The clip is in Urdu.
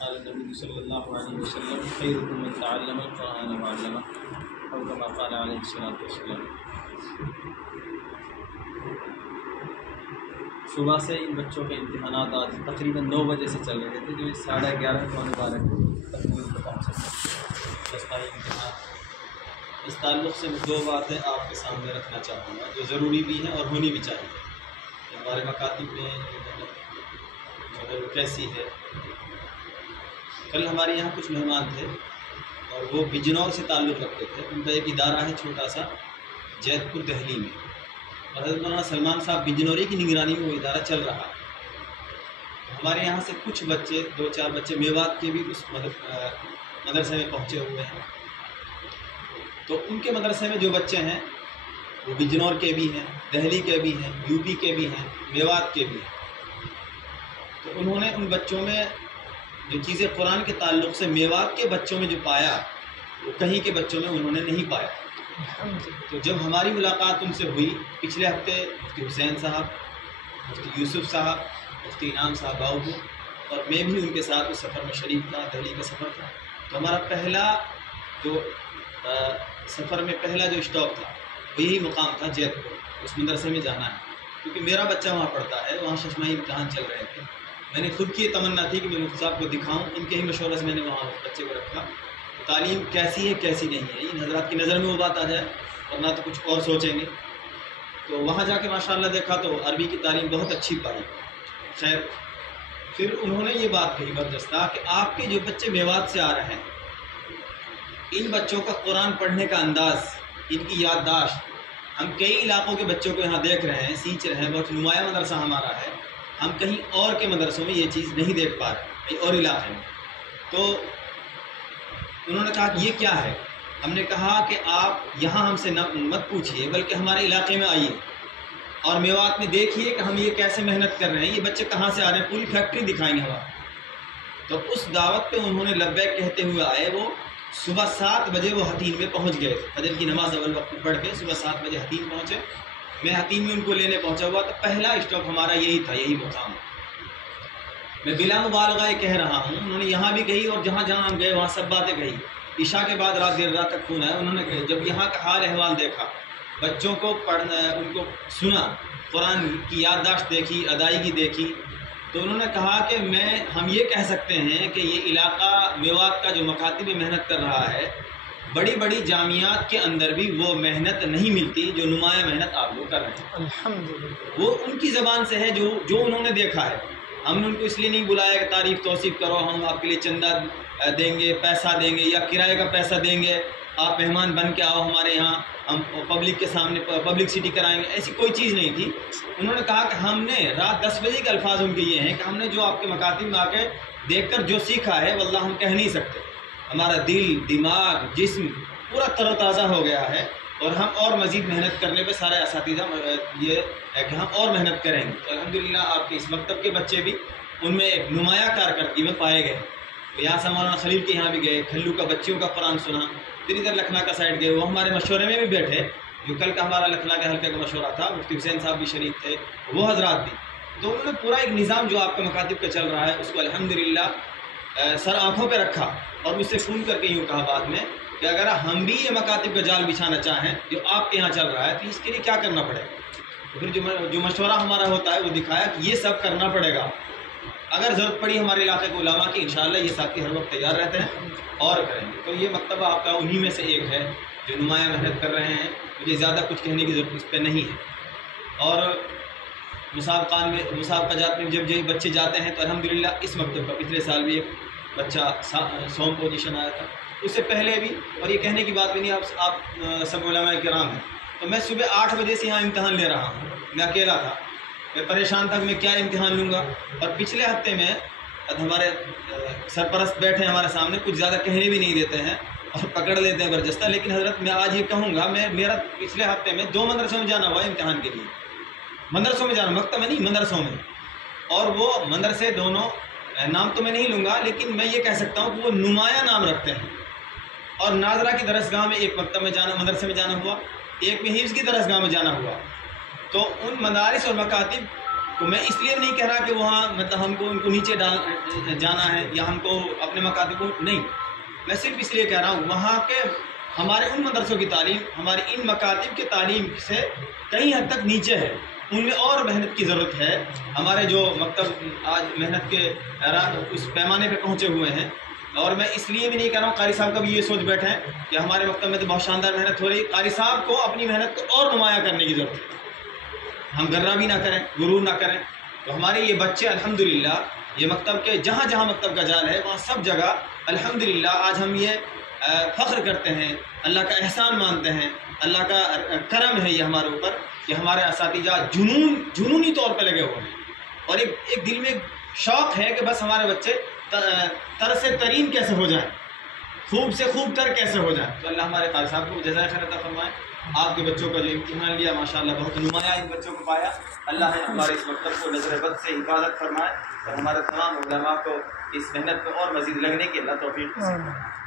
قال النبي صلی اللہ علیہ وسلم خیرکم من تعلم القرآن وعلمہ او کما قال علیہ السلام۔ صبح سے ان بچوں کے امتحانات آج تقریباً 9 بجے سے چل رہے تھے، جو 11:30 پونے 12 تکمیل کو پہنچے دستائی امتحان۔ اس تعلق سے میں 2 باتیں آپ کے سامنے رکھنا چاہوں گا جو ضروری بھی ہیں اور ہونی بھی چاہیے کہ ہمارے مکاتب میں جو ہے وہ کیسی ہے۔ کل ہمارے یہاں کچھ مہمان تھے اور وہ بجنور سے تعلق رکھتے تھے، ان کا ایک ادارہ ہے چھوٹا سا جیت پور دہلی میں، اور حضرت مولانا سلمان صاحب بجنوری کی نگرانی میں وہ ادارہ چل رہا ہے۔ ہمارے یہاں سے کچھ بچے 2-4 بچے میوات کے بھی اس مدرسے میں پہنچے ہوئے ہیں، تو ان کے مدرسے میں جو بچے ہیں وہ بجنور کے بھی ہیں، دہلی کے بھی ہیں، یو پی کے بھی ہیں، میوات کے بھی ہیں۔ تو انہوں نے ان بچوں میں جو چیزیں قرآن کے تعلق سے میوات کے بچوں میں جو پایا وہ کہیں کے بچوں میں انہوں نے نہیں پایا۔ تو جب ہماری ملاقات ان سے ہوئی پچھلے ہفتے، مفتی حسین صاحب، مفتی یوسف صاحب، مفتی انعام صاحب باؤ، اور میں بھی ان کے ساتھ اس سفر میں شریک تھا، دہلی کا سفر تھا۔ تو ہمارا پہلا جو سفر میں پہلا جو اسٹاپ تھا وہ یہی مقام تھا جیت پور، اس مدرسے میں جانا ہے، کیونکہ میرا بچہ وہاں پڑھتا ہے، وہاں ششماہی امتحان چل رہے تھے۔ میں نے خود کی یہ تمنا تھی کہ میں مفتی صاحب کو دکھاؤں، ان کے ہی مشورے سے میں نے وہاں بچے کو رکھا۔ تعلیم کیسی ہے کیسی نہیں ہے ان حضرات کی نظر میں وہ بات آ جائے، ورنہ تو کچھ اور سوچیں گے۔ تو وہاں جا کے ماشاءاللہ دیکھا تو عربی کی تعلیم بہت اچھی پائی۔ خیر، پھر انہوں نے یہ بات کہی برجستہ کہ آپ کے جو بچے میوات سے آ رہے ہیں، ان بچوں کا قرآن پڑھنے کا انداز، ان کی یادداشت، ہم کئی علاقوں کے بچوں کو یہاں دیکھ رہے ہیں، سینچ رہے ہیں، بہت نمایاں مدرسہ ہمارا ہے، ہم کہیں اور کے مدرسوں میں یہ چیز نہیں دیکھ پا رہے کہیں اور علاقے میں۔ تو انہوں نے کہا کہ یہ کیا ہے؟ ہم نے کہا کہ آپ یہاں ہم سے مت پوچھئے بلکہ ہمارے علاقے میں آئیے اور میوات میں دیکھیے کہ ہم یہ کیسے محنت کر رہے ہیں، یہ بچے کہاں سے آ رہے ہیں، پوری فیکٹری دکھائیں گے ہم آپ۔ تو اس دعوت پہ انہوں نے لبیک کہتے ہوئے آئے، وہ صبح 7 بجے وہ حتیم میں پہنچ گئے تھے، فجر کی نماز اول وقت پڑھ کے صبح 7 بجے حتیم پہنچے۔ میں حتیم میں ان کو لینے پہنچا ہوا، تو پہلا اسٹاپ ہمارا یہی تھا، یہی مقام۔ میں بلا مبالغہ یہ کہہ رہا ہوں، انہوں نے یہاں بھی کہی اور جہاں جہاں ہم گئے وہاں سب باتیں کہی۔ عشاء کے بعد دیر رات تک فون آیا، انہوں نے کہا جب یہاں کا حال احوال دیکھا، بچوں کو پڑھنا، ان کو سنا، قرآن کی یادداشت دیکھی، ادائیگی دیکھی، تو انہوں نے کہا کہ ہم یہ کہہ سکتے ہیں کہ یہ علاقہ میوات کا جو مکاتب میں محنت کر رہا ہے، بڑی بڑی جامعات کے اندر بھی وہ محنت نہیں ملتی جو نمایاں محنت آپ لوگ کر رہے ہیں۔ الحمدللہ وہ ان کی زبان سے ہے جو انہوں نے دیکھا ہے۔ ہم نے ان کو اس لیے نہیں بلایا کہ تعریف توصیف کرو، ہم آپ کے لیے چندہ دیں گے، پیسہ دیں گے یا کرائے کا پیسہ دیں گے، آپ مہمان بن کے آؤ ہمارے یہاں، ہم پبلک کے سامنے پبلک سٹی کرائیں گے، ایسی کوئی چیز نہیں تھی۔ انہوں نے کہا کہ ہم نے رات 10 بجے کے الفاظ ان کے یہ ہیں کہ ہم نے جو آپ کے مکاتب میں آ کے دیکھ کر جو سیکھا ہے واللہ ہم کہہ نہیں سکتے، ہمارا دل، دماغ، جسم پورا تر و تازہ ہو گیا ہے، اور ہم اور مزید محنت کرنے پہ سارے اساتذہ یہ ہے کہ ہم اور محنت کریں گے۔ تو الحمدللہ آپ کے اس مکتب کے بچے بھی ان میں ایک نمایاں کارکردگی میں پائے گئے۔ یہاں سے مولانا خلیل کے یہاں بھی گئے، کھلو کا بچیوں کا قرآن سنا، پھر ادھر لکھنؤ کا سائڈ گئے، وہ ہمارے مشورے میں بھی بیٹھے، جو کل کا ہمارا لکھنؤ کے حلقے کا مشورہ تھا، مفتی حسین صاحب بھی شریک تھے، وہ حضرات بھی۔ تو انہوں نے پورا ایک نظام جو آپ کے مکاتب کا چل رہا ہے اس کو الحمدللہ سر آنکھوں پہ رکھا، اور مجھ سے فون کر کے یوں کہا بعد میں کہ اگر ہم بھی یہ مکاتب کا جال بچھانا چاہیں جو آپ کے یہاں چل رہا ہے تو اس کے لیے کیا کرنا پڑے گا۔ تو پھر جو مشورہ ہمارا ہوتا ہے وہ دکھایا کہ یہ سب کرنا پڑے گا، اگر ضرورت پڑی ہمارے علاقے کو علماء کی، انشاءاللہ یہ ساتھی ہر وقت تیار رہتے ہیں اور کریں گے۔ تو یہ مکتبہ آپ کا انہی میں سے ایک ہے جو نمایاں محنت کر رہے ہیں، مجھے زیادہ کچھ کہنے کی ضرورت اس پہ نہیں ہے۔ اور مسابقہ جات میں جب بچے جاتے ہیں تو الحمدللہ اس مکتب کا پچھلے سال بھی ایک بچہ 100 پوزیشن آیا تھا، اس سے پہلے بھی، اور یہ کہنے کی بات بھی نہیں، آپ سب علماء کرام ہیں۔ تو میں صبح 8 بجے سے یہاں امتحان لے رہا ہوں، میں اکیلا تھا، میں پریشان تھا کہ میں کیا امتحان لوں گا، اور پچھلے ہفتے میں ہمارے سرپرست بیٹھے ہیں ہمارے سامنے، کچھ زیادہ کہنے بھی نہیں دیتے ہیں اور پکڑ لیتے ہیں برجستہ، لیکن حضرت میں آج یہ کہوں گا، میرا پچھلے ہفتے میں 2 مدرسوں میں جانا ہوا امتحان کے لیے، مدرسوں میں جانا، مکتب میں نہیں، مدرسوں میں، اور وہ مدرسے دونوں، نام تو میں نہیں لوں گا لیکن میں یہ کہہ سکتا ہوں کہ وہ نمایاں نام رکھتے ہیں۔ اور ناظرہ کی درسگاہ میں ایک مکتب میں جانا، مدرسے میں جانا ہوا، ایک میں حفظ کی درسگاہ میں جانا ہوا۔ تو ان مدارس اور مکاتب تو میں اس لیے نہیں کہہ رہا کہ وہاں مطلب ہم کو ان کو نیچے جانا ہے یا ہم کو اپنے مکاتب کو نہیں، میں صرف اس لیے کہہ رہا ہوں وہاں کے ہمارے ان مدرسوں کی تعلیم ہماری ان مکاتب کی تعلیم سے کئی حد تک نیچے ہے، ان میں اور محنت کی ضرورت ہے۔ ہمارے جو مکتب آج محنت کے اس پیمانے پہ پہنچے ہوئے ہیں، اور میں اس لیے بھی نہیں کہہ رہا ہوں، قاری صاحب کا بھی یہ سوچ بیٹھے ہیں کہ ہمارے مکتب میں تو بہت شاندار محنت ہو رہی ہے، قاری صاحب کو اپنی محنت کو اور نمایاں کرنے کی ضرورت ہے، ہم گرہ بھی نہ کریں، غرور نہ کریں۔ تو ہمارے یہ بچے الحمدللہ یہ مکتب کے جہاں جہاں مکتب کا جال ہے وہاں سب جگہ الحمدللہ آج ہم یہ فخر کرتے ہیں، اللہ کا احسان مانتے ہیں، اللہ کا کرم ہے یہ ہمارے اوپر کہ ہمارے اساتذہ جنونی طور پہ لگے ہوئے ہیں، اور ایک دل میں شوق ہے کہ بس ہمارے بچے ترس ترین کیسے ہو جائیں، خوب سے خوب تر کیسے ہو جائیں۔ تو اللہ ہمارے قاری صاحب کو جزائے خیر عطا فرمائے۔ آپ کے بچوں کا جو امتحان لیا ماشاءاللہ بہت نمایاں ان بچوں کو پایا، اللہ نے ہمارے اس مکتب کو نظر بد سے حفاظت فرمائے، اور ہمارے تمام علماء کو اس محنت کو اور مزید لگنے کی اللہ توفیق نصیب فرمائے۔